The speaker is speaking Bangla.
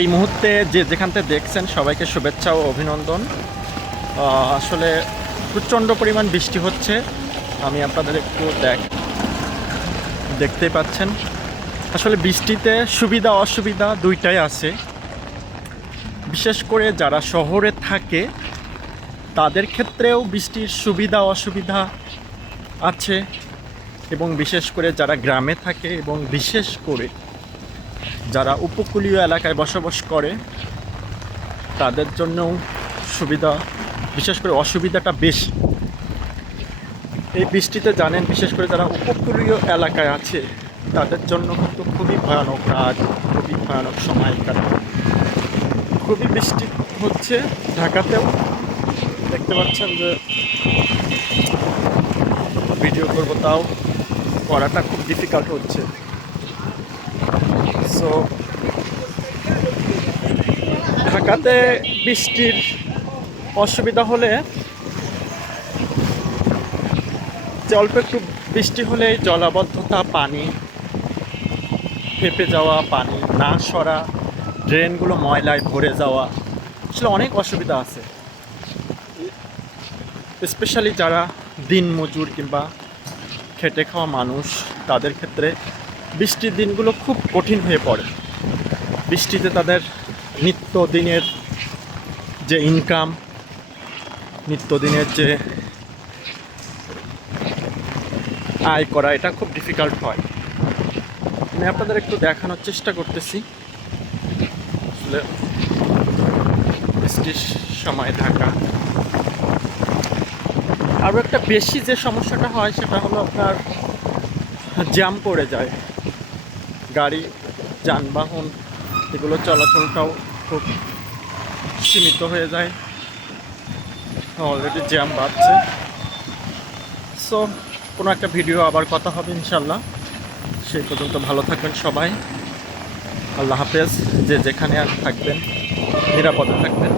এই মুহূর্তে যে যেখান থেকে দেখছেন সবাইকে শুভেচ্ছা ও অভিনন্দন। আসলে প্রচণ্ড পরিমাণ বৃষ্টি হচ্ছে, আমি আপনাদের একটু দেখতেই পাচ্ছেন। আসলে বৃষ্টিতে সুবিধা অসুবিধা দুইটাই আছে। বিশেষ করে যারা শহরে থাকে তাদের ক্ষেত্রেও বৃষ্টির সুবিধা অসুবিধা আছে, এবং বিশেষ করে যারা গ্রামে থাকে এবং বিশেষ করে যারা উপকূলীয় এলাকায় বসবাস করে তাদের জন্যও সুবিধা, বিশেষ করে অসুবিধাটা বেশি। এই বৃষ্টিতে জানেন, বিশেষ করে যারা উপকূলীয় এলাকায় আছে তাদের জন্য কিন্তু খুবই ভয়ানক রাত, খুবই ভয়ানক সময় কাটে। খুবই বৃষ্টি হচ্ছে ঢাকাতেও, দেখতে পাচ্ছেন যে ভিডিও করবো তাও করাটা খুব ডিফিকাল্ট হচ্ছে। সো ঢাকাতে বৃষ্টির অসুবিধা হলে যে অল্প একটু বৃষ্টি হলেই জলাবদ্ধতা, পানি ফেঁপে যাওয়া, পানি না সরা, ড্রেনগুলো ময়লায় ভরে যাওয়া, আসলে অনেক অসুবিধা আছে। স্পেশালি যারা দিনমজুর কিংবা খেটে খাওয়া মানুষ তাদের ক্ষেত্রে বৃষ্টির দিনগুলো খুব কঠিন হয়ে পড়ে। বৃষ্টিতে তাদের নিত্যদিনের যে ইনকাম, নিত্যদিনের যে আয় করা, এটা খুব ডিফিকাল্ট হয়। আমি আপনাদের একটু দেখানোর চেষ্টা করতেছি আসলে বৃষ্টির সময় ঢাকা। আরও একটা বেশি যে সমস্যাটা হয় সেটা হলো আপনার জ্যাম পড়ে যায়, গাড়ি যানবাহন এগুলো চলাচলটাও খুব সীমিত হয়ে যায়, অলরেডি জ্যাম বাড়ছে। সো কোনো একটা ভিডিও আবার কথা হবে ইনশাল্লাহ। সেই পর্যন্ত ভালো থাকবেন সবাই। আল্লাহ হাফেজ। যে যেখানে থাকবেন নিরাপদে থাকবেন।